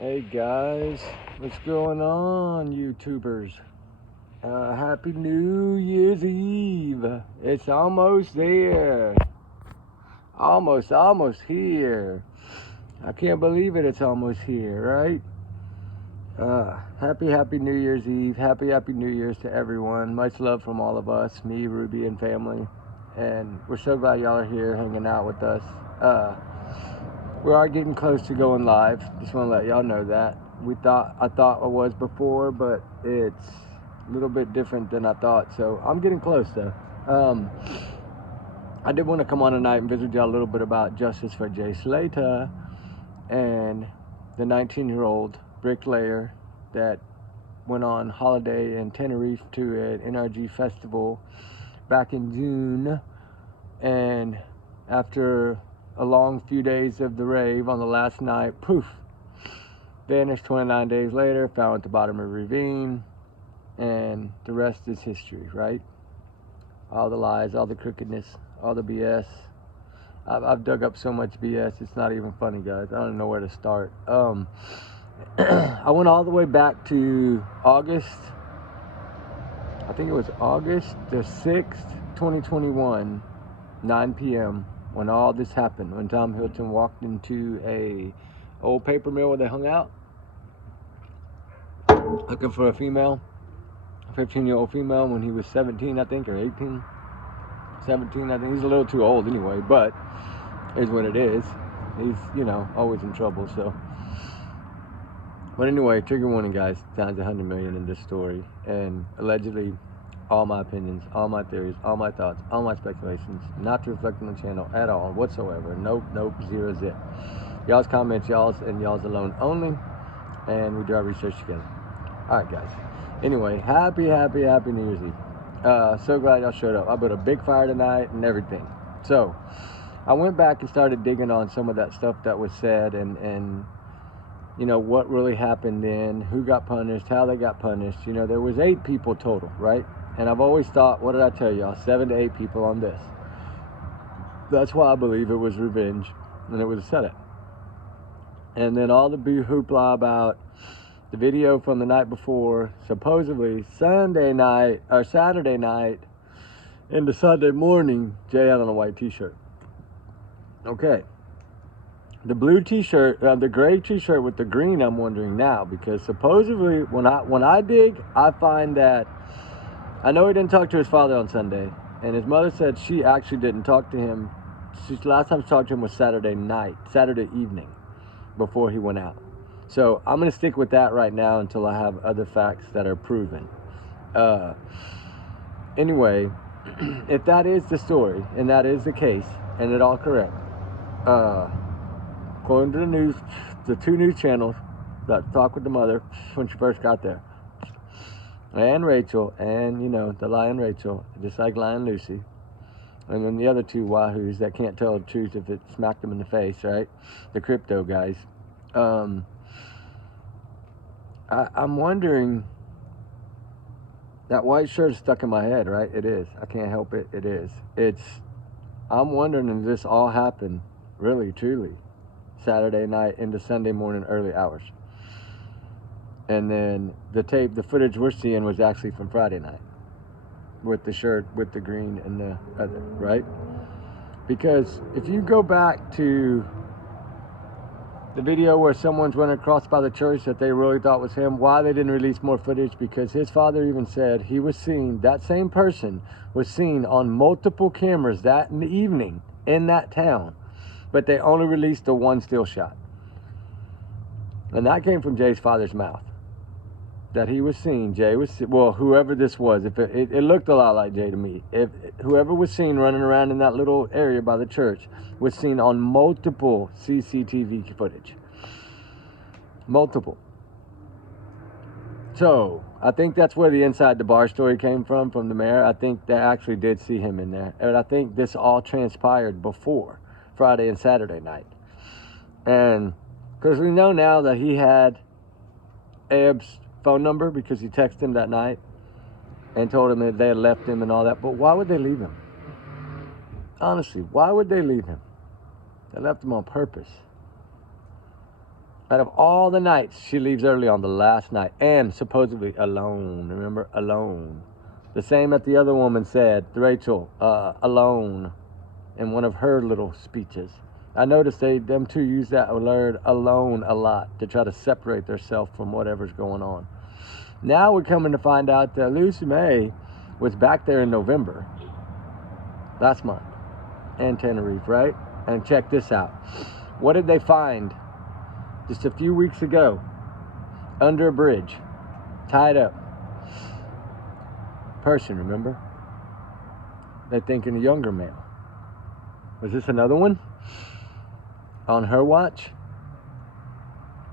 Hey guys, what's going on, YouTubers? Happy New Year's Eve. It's almost there. Almost here. I can't believe it, it's almost here, right? Happy New Year's Eve. Happy New Year's to everyone. Much love from all of us, me, Ruby, and family. And we're so glad y'all are here hanging out with us. We are getting close to going live. Just want to let y'all know that. I thought I was before, but it's a little bit different than I thought. So I'm getting close though. I did want to come on tonight and visit y'all a little bit about justice for Jay Slater and the 19-year-old bricklayer that went on holiday in Tenerife to an NRG festival back in June, and after a long few days of the rave, on the last night, poof, vanished 29 days later, found at the bottom of a ravine, and the rest is history, right? All the lies, all the crookedness, all the BS. I've dug up so much BS, it's not even funny, guys. I don't know where to start. I went all the way back to August, I think it was August the 6th, 2021, 9 p.m., when all this happened, when Tom Hilton walked into a old paper mill where they hung out, looking for a 15-year-old female, when he was 17, I think, or 18, 17, I think. He's a little too old anyway, but is what it is. He's, always in trouble, so. But anyway, trigger warning, guys, times 100 million in this story, and allegedly, all my opinions, all my theories, all my thoughts, all my speculations, not to reflect on the channel at all whatsoever. Nope, zero zip. Y'all's comments, y'all's alone only, and we do our research together. All right, guys. Anyway, happy New Year's Eve. So glad y'all showed up. I built a big fire tonight and everything. So I went back and started digging on some of that stuff that was said, and what really happened then, who got punished, how they got punished. There was 8 people total, right? And I've always thought, what did I tell y'all? 7 to 8 people on this. That's why I believe it was revenge, and it was a setup. And then all the hoopla about the video from the night before, supposedly Saturday night into Sunday morning, Jay had on a white t-shirt. Okay. The blue t-shirt, the gray t-shirt with the green, I'm wondering now, because supposedly when I dig, I find that, I know he didn't talk to his father on Sunday, and his mother said she actually didn't talk to him. Last time she talked to him was Saturday evening, before he went out. So I'm going to stick with that right now until I have other facts that are proven. Anyway, if that is the story, and that is the case, and it all correct, according to the news, the 2 news channels that talk with the mother when she first got there, and Rachel, and the lying Rachel, just like lying Lucy, and then the other 2 wahoos that can't tell the truth if it smacked them in the face, right? The crypto guys. I'm wondering, that white shirt is stuck in my head, right? It is. I can't help it. It is. I'm wondering if this all happened, really, truly, Saturday night into Sunday morning early hours. And then the footage we're seeing was actually from Friday night, with the shirt, with the green and the other, right? Because if you go back to the video where someone's running across by the church that they really thought was him, why they didn't release more footage, because his father even said he was seen, that same person was seen on multiple cameras that evening in that town, but they only released the one still shot. And that came from Jay's father's mouth, that he was seen, whoever this was, if it looked a lot like Jay to me. If whoever was seen running around in that little area by the church was seen on multiple CCTV footage. Multiple. So, I think that's where the inside the bar story came from the mayor. I think they actually did see him in there. And I think this all transpired before Friday and Saturday night. And because we know now that he had Ebb's phone number, because he texted him that night and told him that they had left him and all that. But why would they leave him? Honestly, why would they leave him? They left him on purpose. Out of all the nights, she leaves early on the last night, and supposedly alone. Remember, alone. The same that the other woman said, Rachel, alone, in one of her little speeches. I noticed them two use that word alone a lot to try to separate themselves from whatever's going on. Now we're coming to find out that Lucy May was back there in November, last month, and Tenerife, right? And check this out. What did they find just a few weeks ago? Under a bridge, tied up. Person, remember? They're thinking a younger male. Was this another one? On her watch?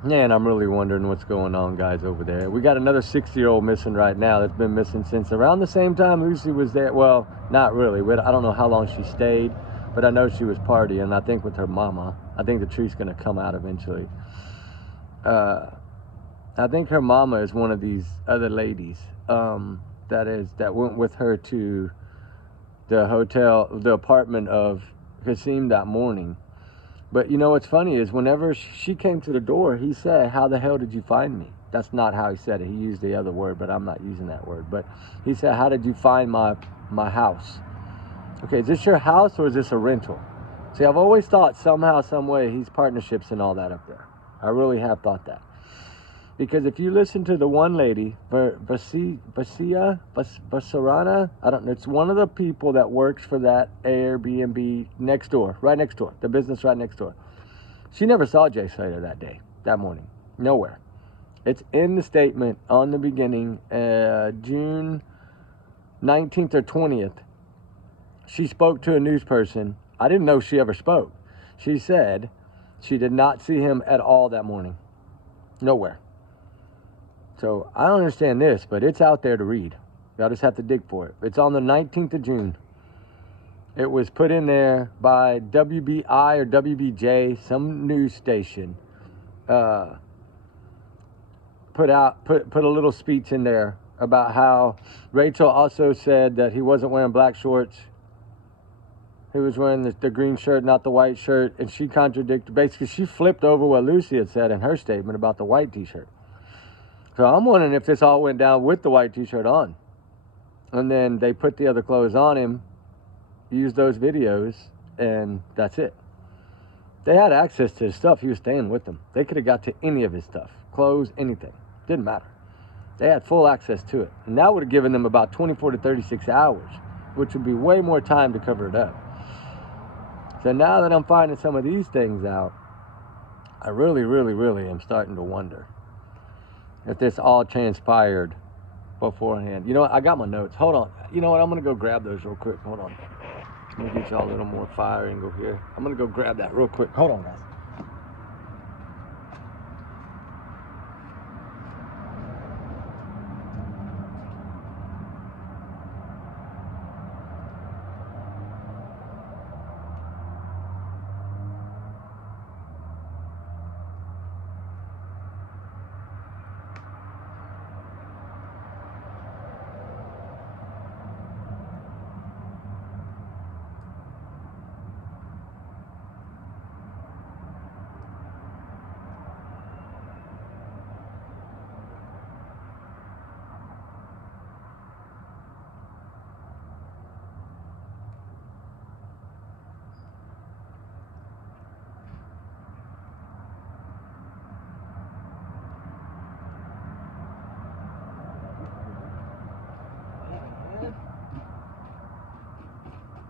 Man, I'm really wondering what's going on, guys, over there. We got another 60-year-old missing right now that's been missing since around the same time Lucy was there. Well, not really. I don't know how long she stayed, but I know she was partying, I think, with her mama. I think the truth's going to come out eventually. I think her mama is one of these other ladies that went with her to the apartment of Kasim that morning. But you know what's funny is whenever she came to the door, he said, "How the hell did you find me?" That's not how he said it. He used the other word, but I'm not using that word. But he said, "How did you find my house?" Okay, is this your house or is this a rental? See, I've always thought somehow, some way, he's partnerships and all that up there. I really have thought that. Because if you listen to the one lady, Basarana, I don't know, it's one of the people that works for that Airbnb next door, right next door, the business right next door. She never saw Jay Slater that day, that morning, nowhere. It's in the statement on the beginning, June 19th or 20th. She spoke to a news person. I didn't know she ever spoke. She said she did not see him at all that morning, nowhere. So I don't understand this, but it's out there to read. Y'all just have to dig for it. It's on the 19th of June. It was put in there by WBI or WBJ, some news station. Put a little speech in there about how Rachel also said that he wasn't wearing black shorts. He was wearing the green shirt, not the white shirt. And she contradicted. Basically, she flipped over what Lucy had said in her statement about the white t-shirt. So I'm wondering if this all went down with the white t-shirt on. And then they put the other clothes on him, used those videos, and that's it. They had access to his stuff. He was staying with them. They could have got to any of his stuff, clothes, anything. Didn't matter. They had full access to it. And that would have given them about 24 to 36 hours, which would be way more time to cover it up. So now that I'm finding some of these things out, I really, really, really am starting to wonder if this all transpired beforehand. You know what? I got my notes. Hold on. You know what? I'm going to go grab those real quick. Hold on. Let me get y'all a little more fire and go here. I'm going to go grab that real quick. Hold on, guys.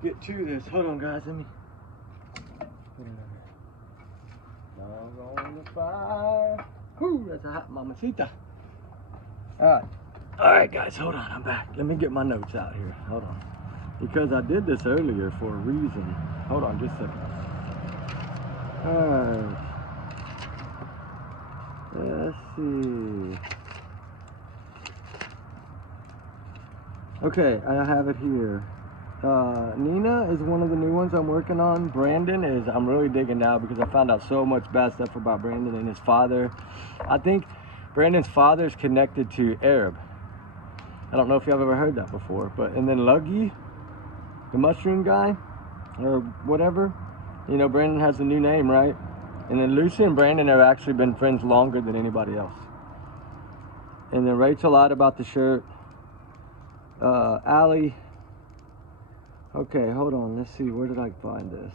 Get to this. Hold on, guys. Let me put it over here. Now on the fire. Whoo, that's a hot mamacita. All right, guys. Hold on. I'm back. Let me get my notes out here. Hold on. Because I did this earlier for a reason. Hold on just a second. Let's see. Okay, I have it here. Nina is one of the new ones I'm working on. Brandon is, I'm really digging now because I found out so much bad stuff about Brandon and his father. I think Brandon's father is connected to Arab. I don't know if y'all have ever heard that before, but, and then Luggy, the mushroom guy, or whatever. You know, Brandon has a new name, right? And then Lucy and Brandon have actually been friends longer than anybody else. And then Rachel lied about the shirt. Allie. Okay, hold on. Let's see. Where did I find this?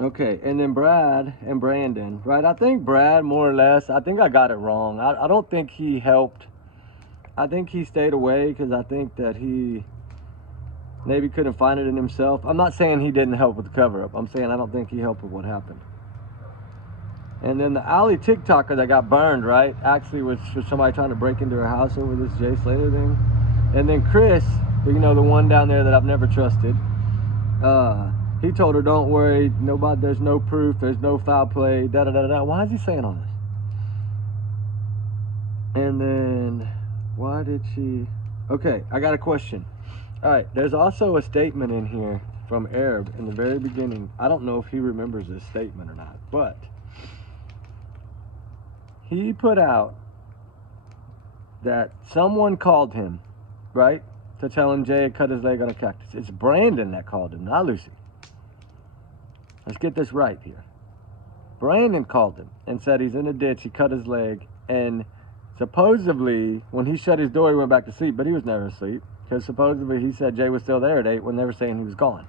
Okay, and then Brad and Brandon, right? I think Brad, more or less, I think I got it wrong. I don't think he helped. I think he stayed away because I think that he maybe couldn't find it in himself. I'm not saying he didn't help with the cover-up. I'm saying I don't think he helped with what happened. And then the Alley TikToker that got burned, right, actually was for somebody trying to break into her house over this Jay Slater thing. And then Chris, you know, the one down there that I've never trusted, he told her, don't worry, nobody, there's no proof, there's no foul play, da-da-da-da. Why is he saying all this? And then, why did she... Okay, I got a question. All right, there's also a statement in here from Arab in the very beginning. I don't know if he remembers this statement or not, but he put out that someone called him, right, to tell him Jay had cut his leg on a cactus. It's Brandon that called him, not Lucy. Let's get this right here. Brandon called him and said he's in a ditch, he cut his leg, and supposedly, when he shut his door, he went back to sleep, but he was never asleep, because supposedly he said Jay was still there at 8 when they were saying he was gone.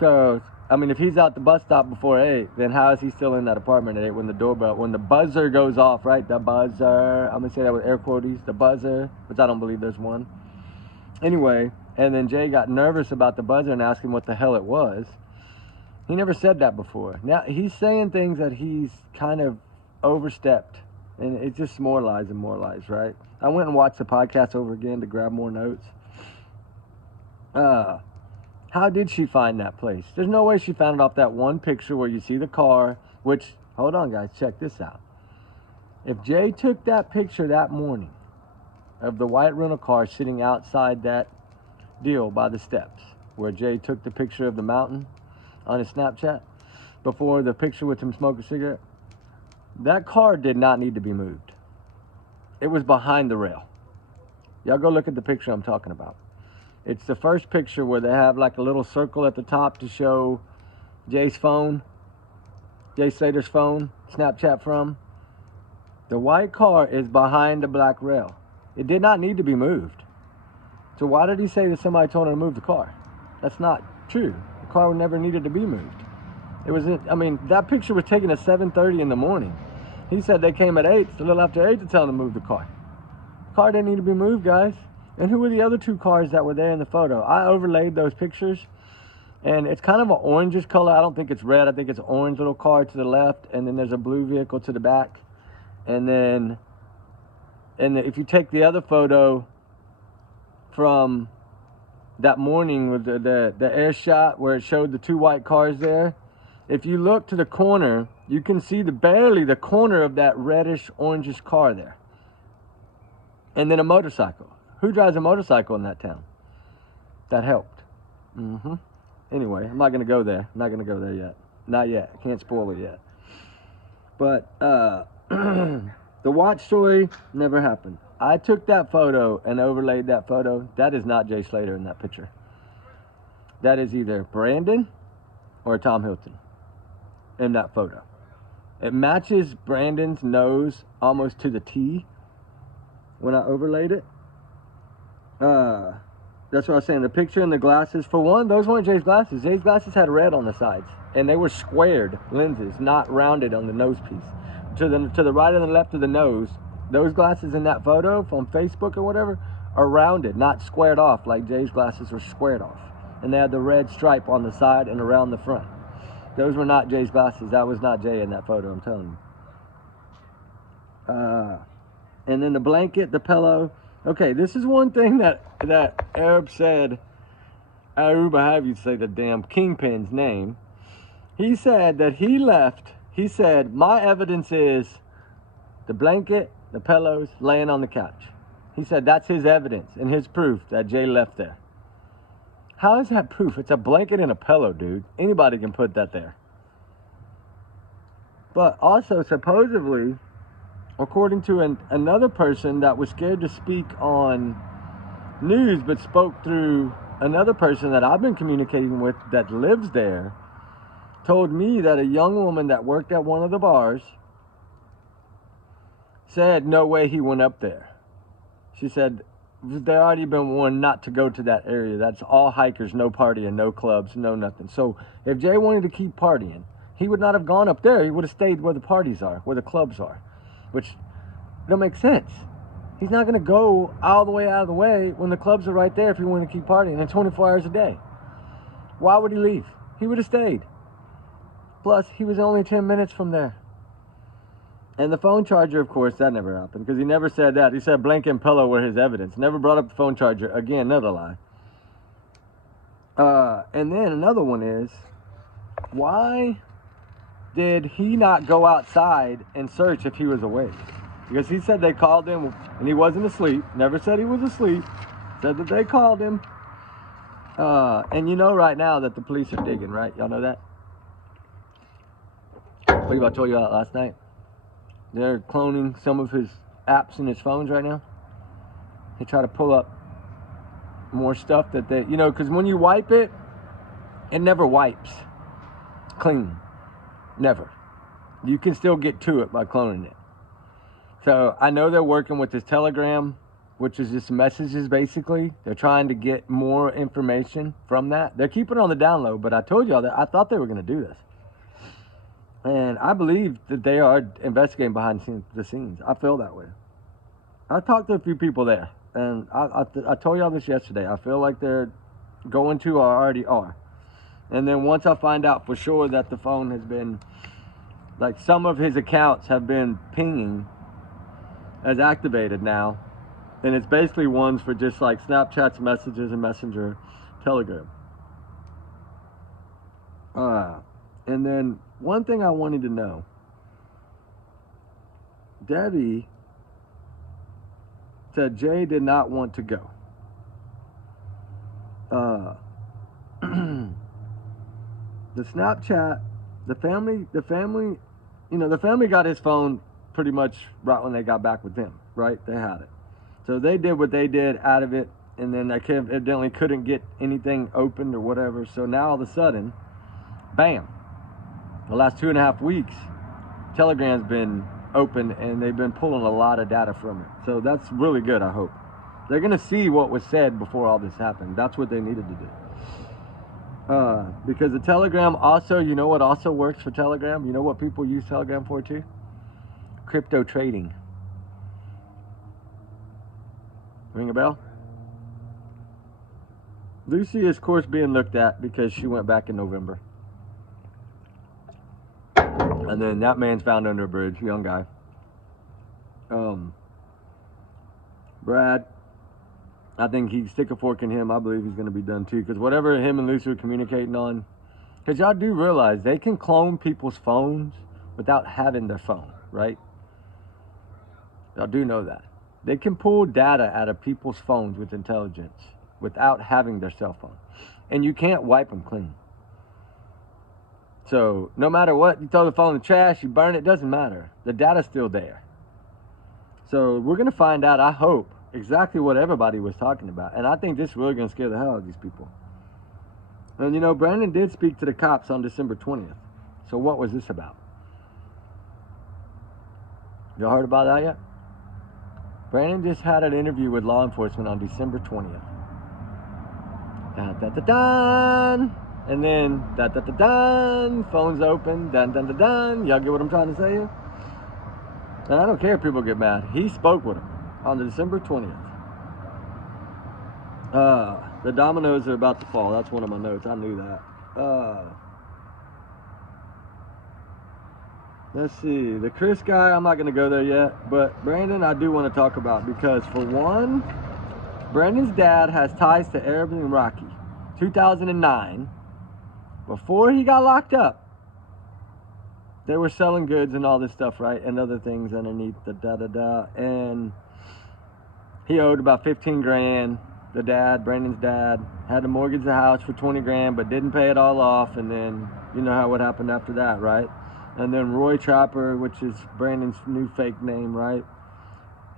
So, I mean, if he's out the bus stop before 8, then how is he still in that apartment at 8 when the doorbell, when the buzzer goes off, right? The buzzer. I'm going to say that with air quotes, the buzzer, which I don't believe there's one. Anyway, and then Jay got nervous about the buzzer and asked him what the hell it was. He never said that before. Now, he's saying things that he's kind of overstepped. And it's just more lies and more lies, right? I went and watched the podcast over again to grab more notes. How did she find that place? There's no way she found it off that one picture where you see the car, which, hold on guys, check this out. If Jay took that picture that morning of the white rental car sitting outside that deal by the steps, where Jay took the picture of the mountain on his Snapchat, before the picture with him smoking a cigarette, that car did not need to be moved. It was behind the rail. Y'all go look at the picture I'm talking about. It's the first picture where they have like a little circle at the top to show Jay's phone, Jay Slater's phone, Snapchat from. The white car is behind the black rail. It did not need to be moved. So why did he say that somebody told him to move the car? That's not true. The car never needed to be moved. It was, I mean, that picture was taken at 7:30 in the morning. He said they came at 8, a little after 8, to tell him to move the car. The car didn't need to be moved, guys. And who were the other 2 cars that were there in the photo? I overlaid those pictures, and it's kind of an orangish color. I don't think it's red. I think it's an orange little car to the left, and then there's a blue vehicle to the back. And then, if you take the other photo from that morning with the air shot where it showed the 2 white cars there, if you look to the corner, you can see barely the corner of that reddish orangish car there. And then a motorcycle. Who drives a motorcycle in that town? That helped. Anyway, I'm not going to go there. I'm not going to go there yet. Not yet. I can't spoil it yet. But the watch story never happened. I took that photo and overlaid that photo. That is not Jay Slater in that picture. That is either Brandon or Tom Hilton in that photo. It matches Brandon's nose almost to the T when I overlaid it. That's what I was saying. The picture and the glasses, for one, those weren't Jay's glasses. Jay's glasses had red on the sides, and they were squared lenses, not rounded on the nose piece. To the right and the left of the nose, those glasses in that photo from Facebook or whatever are rounded, not squared off like Jay's glasses were squared off. And they had the red stripe on the side and around the front. Those were not Jay's glasses. That was not Jay in that photo, I'm telling you. And then the blanket, the pillow. Okay, this is one thing that Arab said. Arab, I have you say the damn kingpin's name. He said that he left. He said, my evidence is the blanket, the pillows, laying on the couch. He said that's his evidence and his proof that Jay left there. How is that proof? It's a blanket and a pillow, dude. Anybody can put that there. But also, supposedly, according to another person that was scared to speak on news but spoke through another person that I've been communicating with that lives there, told me that a young woman that worked at one of the bars said no way he went up there. She said they already been warned not to go to that area. That's all hikers, no partying, no clubs, no nothing. So if Jay wanted to keep partying, he would not have gone up there. He would have stayed where the parties are, where the clubs are, which don't make sense. He's not going to go all the way out of the way when the clubs are right there if he wanted to keep partying and 24 hours a day. Why would he leave? He would have stayed. Plus, he was only 10 minutes from there. And the phone charger, of course, that never happened because he never said that. He said blanket and pillow were his evidence. Never brought up the phone charger. Again, another lie. And then another one is, why did he not go outside and search if he was awake? Because he said they called him and he wasn't asleep. Never said he was asleep. Said that they called him. And you know right now that the police are digging, right? Y'all know that? I believe I told you that last night. They're cloning some of his apps in his phones right now. They try to pull up more stuff that they, you know, because when you wipe it, it never wipes clean. Never. You can still get to it by cloning it. So I know they're working with this Telegram, which is just messages basically. They're trying to get more information from that. They're keeping it on the down low, but I told y'all that I thought they were going to do this. And I believe that they are investigating behind the scenes. I feel that way. I talked to a few people there, and I told y'all this yesterday. I feel like they're going to or already are. And then once I find out for sure that the phone has been, like some of his accounts have been pinging as activated now, and it's basically ones for just like Snapchats, messages, and Messenger, Telegram. And then one thing I wanted to know, Debbie said Jay did not want to go. The Snapchat, the family, you know, the family got his phone pretty much right when they got back with him, right? They had it. So they did what they did out of it, and then they evidently couldn't get anything opened or whatever. So now all of a sudden, bam, the last 2.5 weeks, Telegram's been open and they've been pulling a lot of data from it. So that's really good, I hope. They're going to see what was said before all this happened. That's what they needed to do. Because the Telegram also, you know what also works for Telegram? You know what people use Telegram for too? Crypto trading. Ring a bell? Lucy is, of course, being looked at because she went back in November. And then that man's found under a bridge, young guy. Brad, I think he stick a fork in him. I believe he's going to be done too. Because whatever him and Lucy are communicating on, because y'all do realize they can clone people's phones without having their phone, right? Y'all do know that. They can pull data out of people's phones with intelligence without having their cell phone. And you can't wipe them clean. So no matter what, you throw the phone in the trash, you burn it, doesn't matter. The data's still there. So we're going to find out, I hope, exactly what everybody was talking about. And I think this is really going to scare the hell out of these people. And you know, Brandon did speak to the cops on December 20th. So what was this about? Y'all heard about that yet? Brandon just had an interview with law enforcement on December 20th. Dun, dun, dun, dun. And then, dun, dun, dun, dun, phone's open, dun, dun, dun, dun. Y'all get what I'm trying to say here? And I don't care if people get mad. He spoke with him on December 20th. The dominoes are about to fall. That's one of my notes. I knew that. Let's see. The Chris guy, I'm not going to go there yet. But Brandon, I do want to talk about. Because for one, Brandon's dad has ties to Arab and Iraqi. 2009. Before he got locked up, they were selling goods and all this stuff, right? And other things underneath the da-da-da. And he owed about 15 grand. The dad, Brandon's dad, had to mortgage the house for 20 grand, but didn't pay it all off. And then, you know what happened after that, right? And then Roy Trapper, which is Brandon's new fake name, right?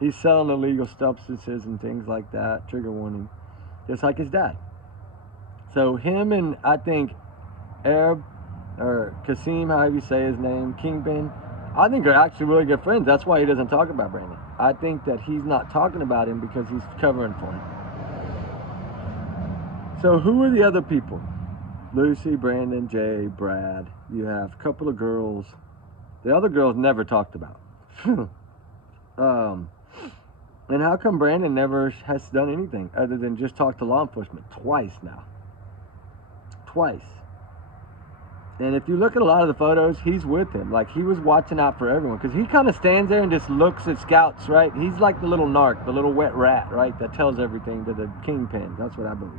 He's selling illegal substances and things like that. Trigger warning. Just like his dad. So him and, I think, Arab or Kasim, however you say his name, Kingpin, I think are actually really good friends. That's why he doesn't talk about Brandon. I think that he's not talking about him because he's covering for him. So who are the other people? Lucy, Brandon, Jay, Brad. You have a couple of girls. The other girls never talked about. And how come Brandon never has done anything other than just talk to law enforcement twice now? Twice. And if you look at a lot of the photos, he's with him. Like, he was watching out for everyone. Because he kind of stands there and just looks at scouts, right? He's like the little narc, the little wet rat, right? That tells everything to the kingpins. That's what I believe.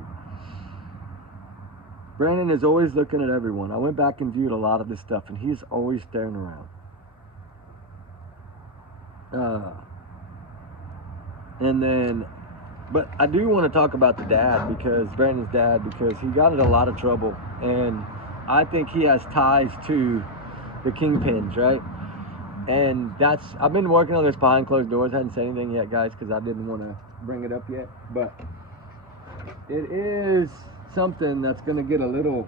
Brandon is always looking at everyone. I went back and viewed a lot of this stuff, and he's always staring around. And then, but I do want to talk about the dad, because Brandon's dad, because he got in a lot of trouble. And I think he has ties to the kingpins, right? And that's, I've been working on this behind closed doors. I hadn't said anything yet, guys, because I didn't want to bring it up yet. But it is something that's going to get a little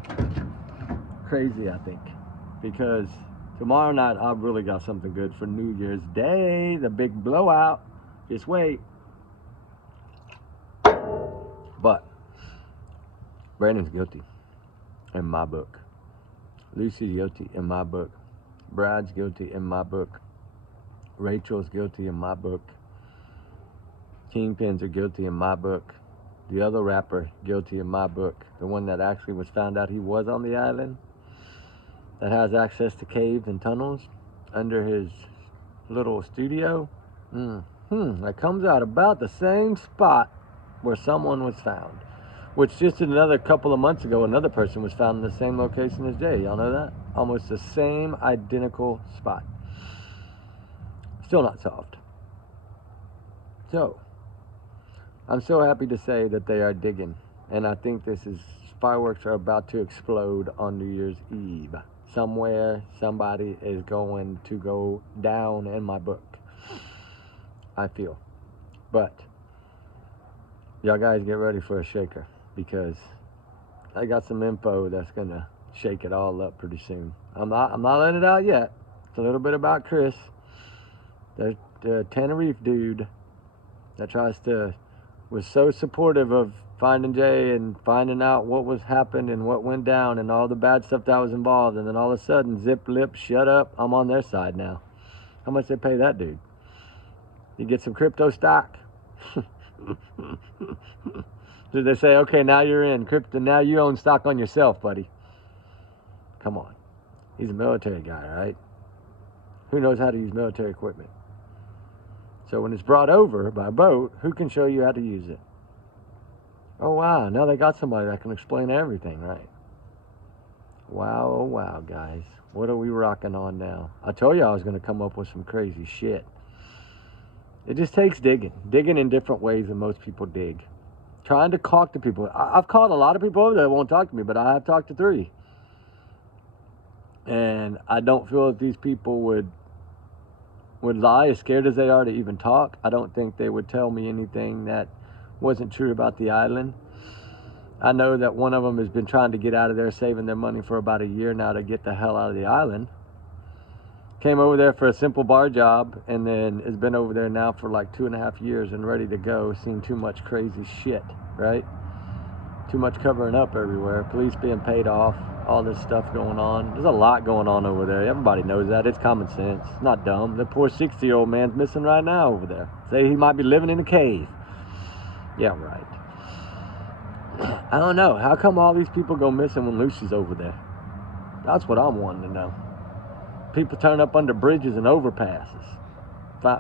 crazy, I think. Because tomorrow night, I've really got something good for New Year's Day. The big blowout. Just wait. But Brandon's guilty in my book. Lucy's guilty in my book. Brad's guilty in my book. Rachel's guilty in my book. Kingpins are guilty in my book. The other rapper guilty in my book. The one that actually was found out he was on the island, that has access to caves and tunnels under his little studio. That comes out about the same spot where someone was found. Which just another couple of months ago, another person was found in the same location as Jay. Y'all know that? Almost the same identical spot. Still not solved. So, I'm so happy to say that they are digging. And I think fireworks are about to explode on New Year's Eve. Somewhere, somebody is going to go down in my book. I feel. But y'all guys get ready for a shaker, because I got some info that's gonna shake it all up pretty soon. I'm not letting it out yet. It's a little bit about Chris, the Tenerife dude that was so supportive of finding Jay and finding out what was happened and what went down and all the bad stuff that was involved, and then all of a sudden, zip lip, shut up, I'm on their side now. How much they pay that dude? You get some crypto stock? Did they say, okay, now you're in crypto, now you own stock on yourself, buddy? Come on. He's a military guy, right? Who knows how to use military equipment? So when it's brought over by boat, who can show you how to use it? Oh, wow. Now they got somebody that can explain everything, right? Wow, oh, wow, guys. What are we rocking on now? I told you I was going to come up with some crazy shit. It just takes digging. Digging in different ways than most people dig. Trying to talk to people. I've called a lot of people over there that won't talk to me, but I have talked to 3. And I don't feel that these people would lie, as scared as they are to even talk. I don't think they would tell me anything that wasn't true about the island. I know that one of them has been trying to get out of there, saving their money for about a year now to get the hell out of the island. Came over there for a simple bar job, and then has been over there now for like 2.5 years and ready to go. Seen too much crazy shit, right? Too much covering up everywhere. Police being paid off. All this stuff going on. There's a lot going on over there. Everybody knows that. It's common sense. It's not dumb. The poor 60-year-old man's missing right now over there. Say he might be living in a cave. Yeah, right. I don't know. How come all these people go missing when Lucy's over there? That's what I'm wanting to know. People turn up under bridges and overpasses.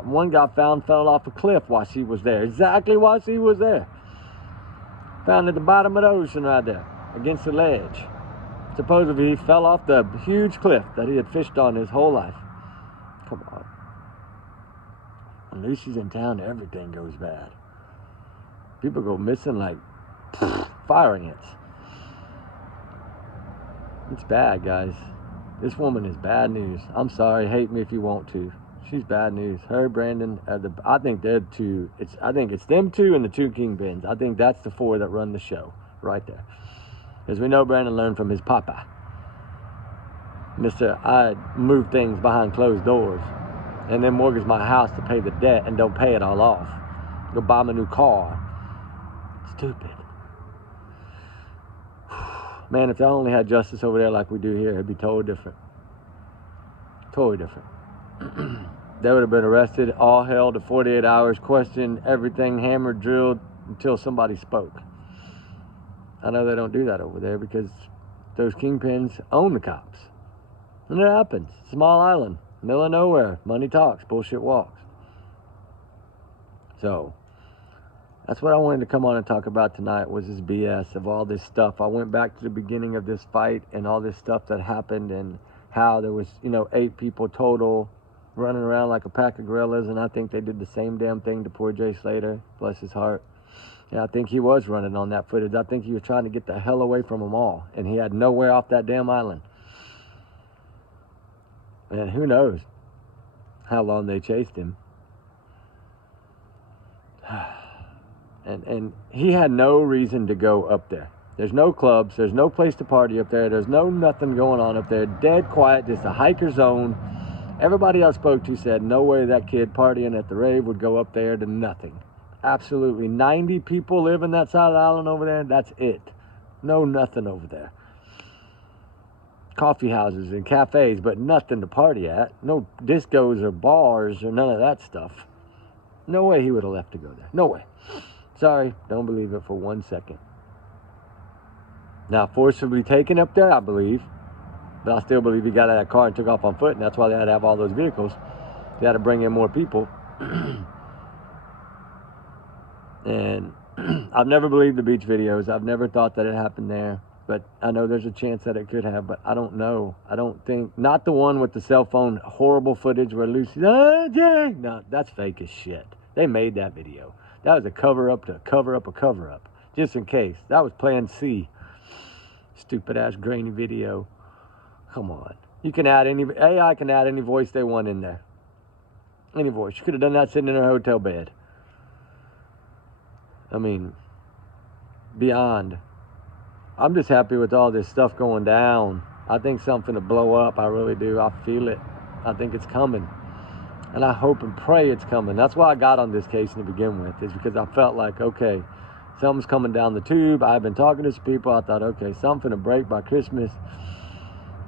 One guy fell off a cliff while she was there. Exactly while she was there. Found at the bottom of the ocean right there, against the ledge. Supposedly he fell off the huge cliff that he had fished on his whole life. Come on. When Lucy's in town, everything goes bad. People go missing like fire ants. It's bad, guys. This woman is bad news. I'm sorry, hate me if you want to. She's bad news. Her, Brandon, I think they're two. I think it's them 2 and the 2 kingpins. I think that's the 4 that run the show right there. As we know, Brandon learned from his papa. Mr. I move things behind closed doors and then mortgage my house to pay the debt and don't pay it all off. Go buy me a new car. Stupid. Man, if they only had justice over there like we do here, it'd be totally different. Totally different. They would have been arrested, all held to 48 hours, questioned, everything hammered, drilled until somebody spoke. I know they don't do that over there because those kingpins own the cops. And it happens. Small island, middle of nowhere. Money talks, bullshit walks. So, that's what I wanted to come on and talk about tonight, was this BS of all this stuff. I went back to the beginning of this fight and all this stuff that happened and how there was, 8 people total running around like a pack of gorillas, and I think they did the same damn thing to poor Jay Slater, bless his heart. And I think he was running on that footage. I think he was trying to get the hell away from them all, and he had nowhere off that damn island. And who knows how long they chased him. And he had no reason to go up there. There's no clubs, there's no place to party up there, there's nothing going on up there. Dead quiet, just a hiker zone. Everybody I spoke to said no way that kid partying at the rave would go up there to nothing. Absolutely. 90 people live in that side of the island over there. That's it. No nothing over there. Coffee houses and cafes, but nothing to party at. No discos or bars or none of that stuff. No way he would have left to go there. No way. Sorry, don't believe it for 1 second. Now, forcibly taken up there, I believe. But I still believe he got out of that car and took off on foot, and that's why they had to have all those vehicles. They had to bring in more people. And I've never believed the beach videos. I've never thought that it happened there. But I know there's a chance that it could have, but I don't know. I don't think, not the one with the cell phone horrible footage where Lucy, Jay. No, that's fake as shit. They made that video. That was a cover-up to cover up a cover-up. Just in case. That was plan C. Stupid ass grainy video. Come on. You can add AI can add any voice they want in there. Any voice. You could have done that sitting in a hotel bed. I mean, beyond. I'm just happy with all this stuff going down. I think something to blow up. I really do. I feel it. I think it's coming. And I hope and pray it's coming. That's why I got on this case to begin with, is because I felt like, okay, something's coming down the tube. I've been talking to some people. I thought, okay, something to break by Christmas.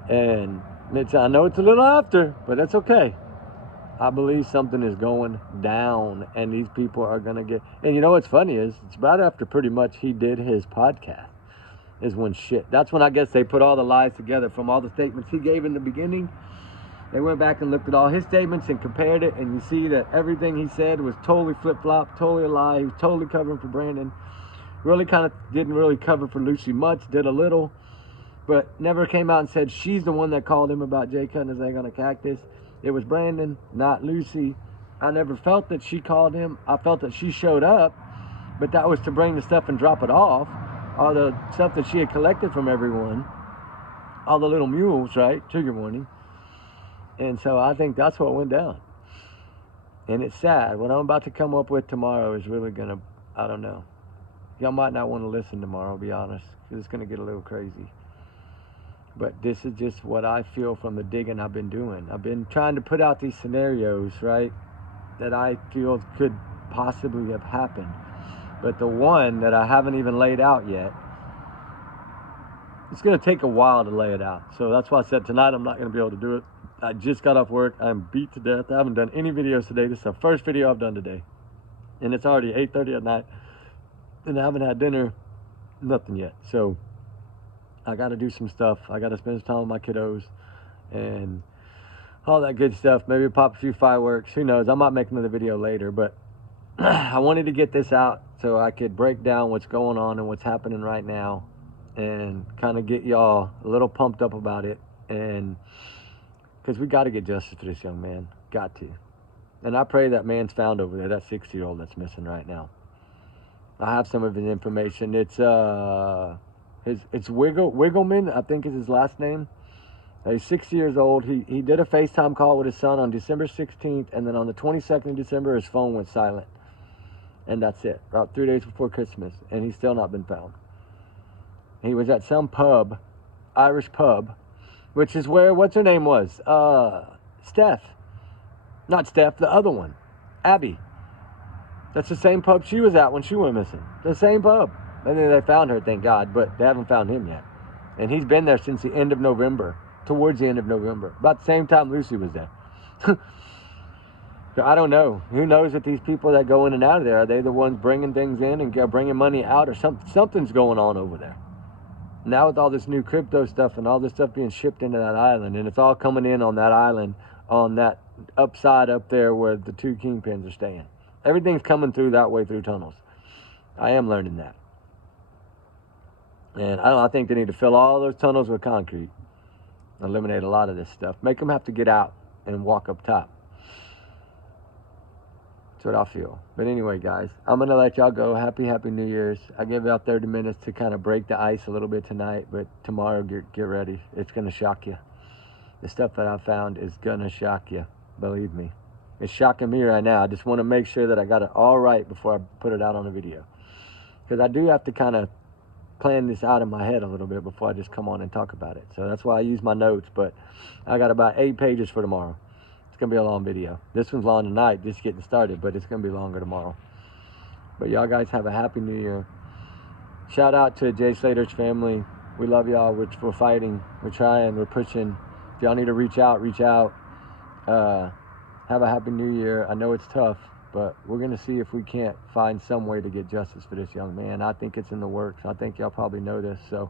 And I know it's a little after, but that's okay. I believe something is going down, and these people are going to get... And you know what's funny is, it's right after pretty much he did his podcast, is when shit... That's when I guess they put all the lies together from all the statements he gave in the beginning. They went back and looked at all his statements and compared it, and you see that everything he said was totally flip-flop, totally a lie. He was totally covering for Brandon. Really kind of didn't really cover for Lucy much, did a little, but never came out and said she's the one that called him about Jay cutting his egg on a cactus. It was Brandon, not Lucy. I never felt that she called him. I felt that she showed up, but that was to bring the stuff and drop it off. All the stuff that she had collected from everyone. All the little mules, right? Trigger warning. And so I think that's what went down. And it's sad. What I'm about to come up with tomorrow is really going to, I don't know. Y'all might not want to listen tomorrow, I'll be honest, because it's going to get a little crazy. But this is just what I feel from the digging I've been doing. I've been trying to put out these scenarios, right, that I feel could possibly have happened. But the one that I haven't even laid out yet, it's going to take a while to lay it out. So that's why I said tonight I'm not going to be able to do it. I just got off work. I'm beat to death. I haven't done any videos today. This is the first video I've done today. And it's already 8:30 at night. And I haven't had dinner, nothing yet. So I got to do some stuff. I got to spend some time with my kiddos and all that good stuff. Maybe pop a few fireworks. Who knows? I might make another video later. But I wanted to get this out so I could break down what's going on and what's happening right now and kind of get y'all a little pumped up about it. And because we got to get justice for this young man. Got to. And I pray that man's found over there, that 60-year-old that's missing right now. I have some of his information. It's Wiggleman, I think is his last name. He's 60 years old. He did a FaceTime call with his son on December 16th, and then on the 22nd of December, his phone went silent. And that's it. About 3 days before Christmas, and he's still not been found. He was at some pub, Irish pub, which is where, what's her name was? Steph. Not Steph, the other one. Abby. That's the same pub she was at when she went missing. The same pub. And then they found her, thank God, but they haven't found him yet. And he's been there since the end of November, towards the end of November, about the same time Lucy was there. So I don't know. Who knows if these people that go in and out of there, are they the ones bringing things in and bringing money out, or something's going on over there? Now with all this new crypto stuff and all this stuff being shipped into that island, and it's all coming in on that island, on that upside up there where the two kingpins are staying. Everything's coming through that way, through tunnels. I am learning that. And I think they need to fill all those tunnels with concrete. Eliminate a lot of this stuff. Make them have to get out and walk up top. That's what I feel. But anyway, guys, I'm going to let y'all go. Happy New Year's. I gave y'all 30 minutes to kind of break the ice a little bit tonight, but tomorrow, get ready. It's going to shock you. The stuff that I found is going to shock you. Believe me. It's shocking me right now. I just want to make sure that I got it all right before I put it out on a video. Because I do have to kind of plan this out in my head a little bit before I just come on and talk about it. So that's why I use my notes, but I got about 8 pages for tomorrow. It's going to be a long video. This one's long tonight, just getting started, but it's going to be longer tomorrow. But y'all guys have a Happy New Year. Shout out to Jay Slater's family. We love y'all. We're fighting. We're trying. We're pushing. If y'all need to reach out, reach out. Have a Happy New Year. I know it's tough, but we're going to see if we can't find some way to get justice for this young man. I think it's in the works. I think y'all probably know this. So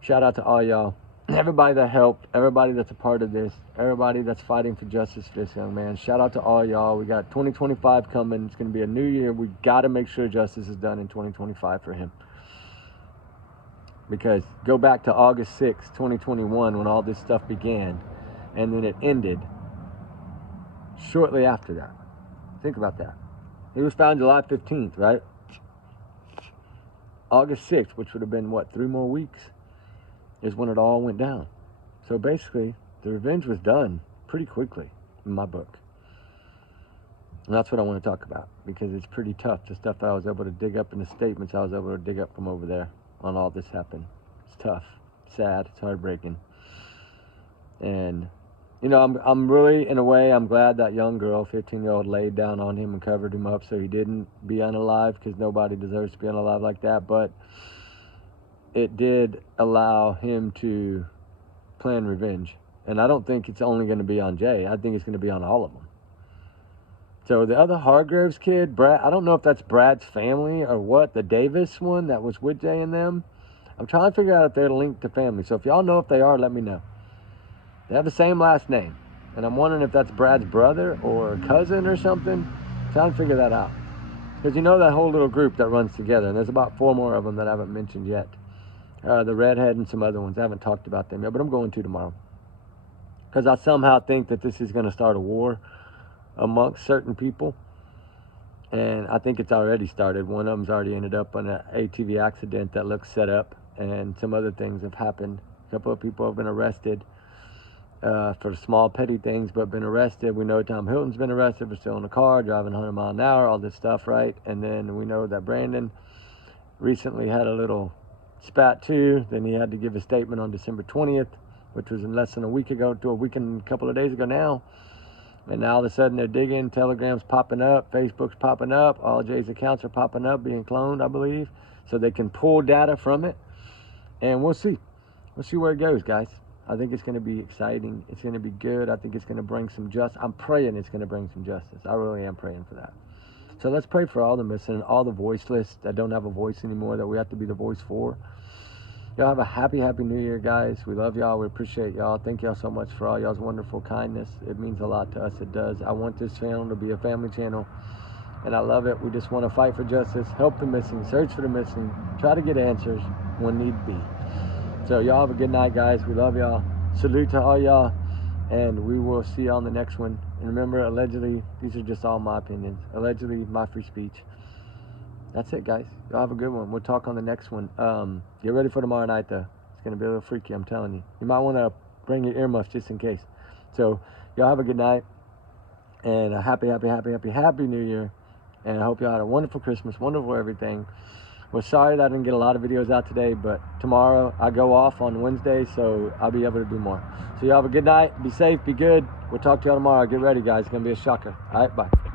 shout out to all y'all. Everybody that helped, everybody that's a part of this, everybody that's fighting for justice for this young man. Shout out to all y'all. We got 2025 coming. It's going to be a new year. We got to make sure justice is done in 2025 for him. Because go back to August 6, 2021, when all this stuff began, and then it ended shortly after that. Think about that. He was found July 15th, right? August 6th, which would have been, what, 3 more weeks, is when it all went down. So basically, the revenge was done pretty quickly in my book. And that's what I want to talk about, because it's pretty tough. The stuff I was able to dig up in the statements I was able to dig up from over there on all this happened. It's tough, sad, it's heartbreaking. And you know, I'm really, in a way, I'm glad that young girl, 15-year-old, laid down on him and covered him up so he didn't be unalive, because nobody deserves to be unalive like that. But it did allow him to plan revenge. And I don't think it's only going to be on Jay. I think it's going to be on all of them. So the other Hargraves kid, Brad, I don't know if that's Brad's family or what, the Davis one that was with Jay and them. I'm trying to figure out if they're linked to family. So if y'all know if they are, let me know. They have the same last name, and I'm wondering if that's Brad's brother or cousin or something. Trying to figure that out. Because you know that whole little group that runs together, and there's about 4 more of them that I haven't mentioned yet. The redhead and some other ones. I haven't talked about them yet, but I'm going to tomorrow. Because I somehow think that this is going to start a war amongst certain people. And I think it's already started. One of them's already ended up on an ATV accident that looks set up, and some other things have happened. A couple of people have been arrested. For small petty things, but been arrested. We know Tom Hilton's been arrested for stealing a car, driving 100 miles an hour, all this stuff, right? And then we know that Brandon recently had a little spat too. Then he had to give a statement on December 20th, which was in less than a week ago, to a week and a couple of days ago now. And now all of a sudden they're digging, Telegram's popping up, Facebook's popping up, all Jay's accounts are popping up, being cloned, I believe, so they can pull data from it. And we'll see. We'll see where it goes, guys. I think it's going to be exciting. It's going to be good. I think it's going to bring some justice. I'm praying it's going to bring some justice. I really am praying for that. So let's pray for all the missing, all the voiceless that don't have a voice anymore, that we have to be the voice for. Y'all have a happy New Year, guys. We love y'all. We appreciate y'all. Thank y'all so much for all y'all's wonderful kindness. It means a lot to us. It does. I want this channel to be a family channel, and I love it. We just want to fight for justice, help the missing, search for the missing, try to get answers when need be. So y'all have a good night, guys. We love y'all. Salute to all y'all, and we will see you on the next one. And remember, allegedly, these are just all my opinions. Allegedly, my free speech. That's it, guys. Y'all have a good one. We'll talk on the next one. Get ready for tomorrow night, though. It's going to be a little freaky, I'm telling you. You might want to bring your earmuffs just in case. So y'all have a good night, and a happy New Year. And I hope y'all had a wonderful Christmas, wonderful everything. We're sorry that I didn't get a lot of videos out today, but tomorrow I go off on Wednesday, so I'll be able to do more. So y'all have a good night. Be safe, be good. We'll talk to y'all tomorrow. Get ready, guys. It's going to be a shocker. All right, bye.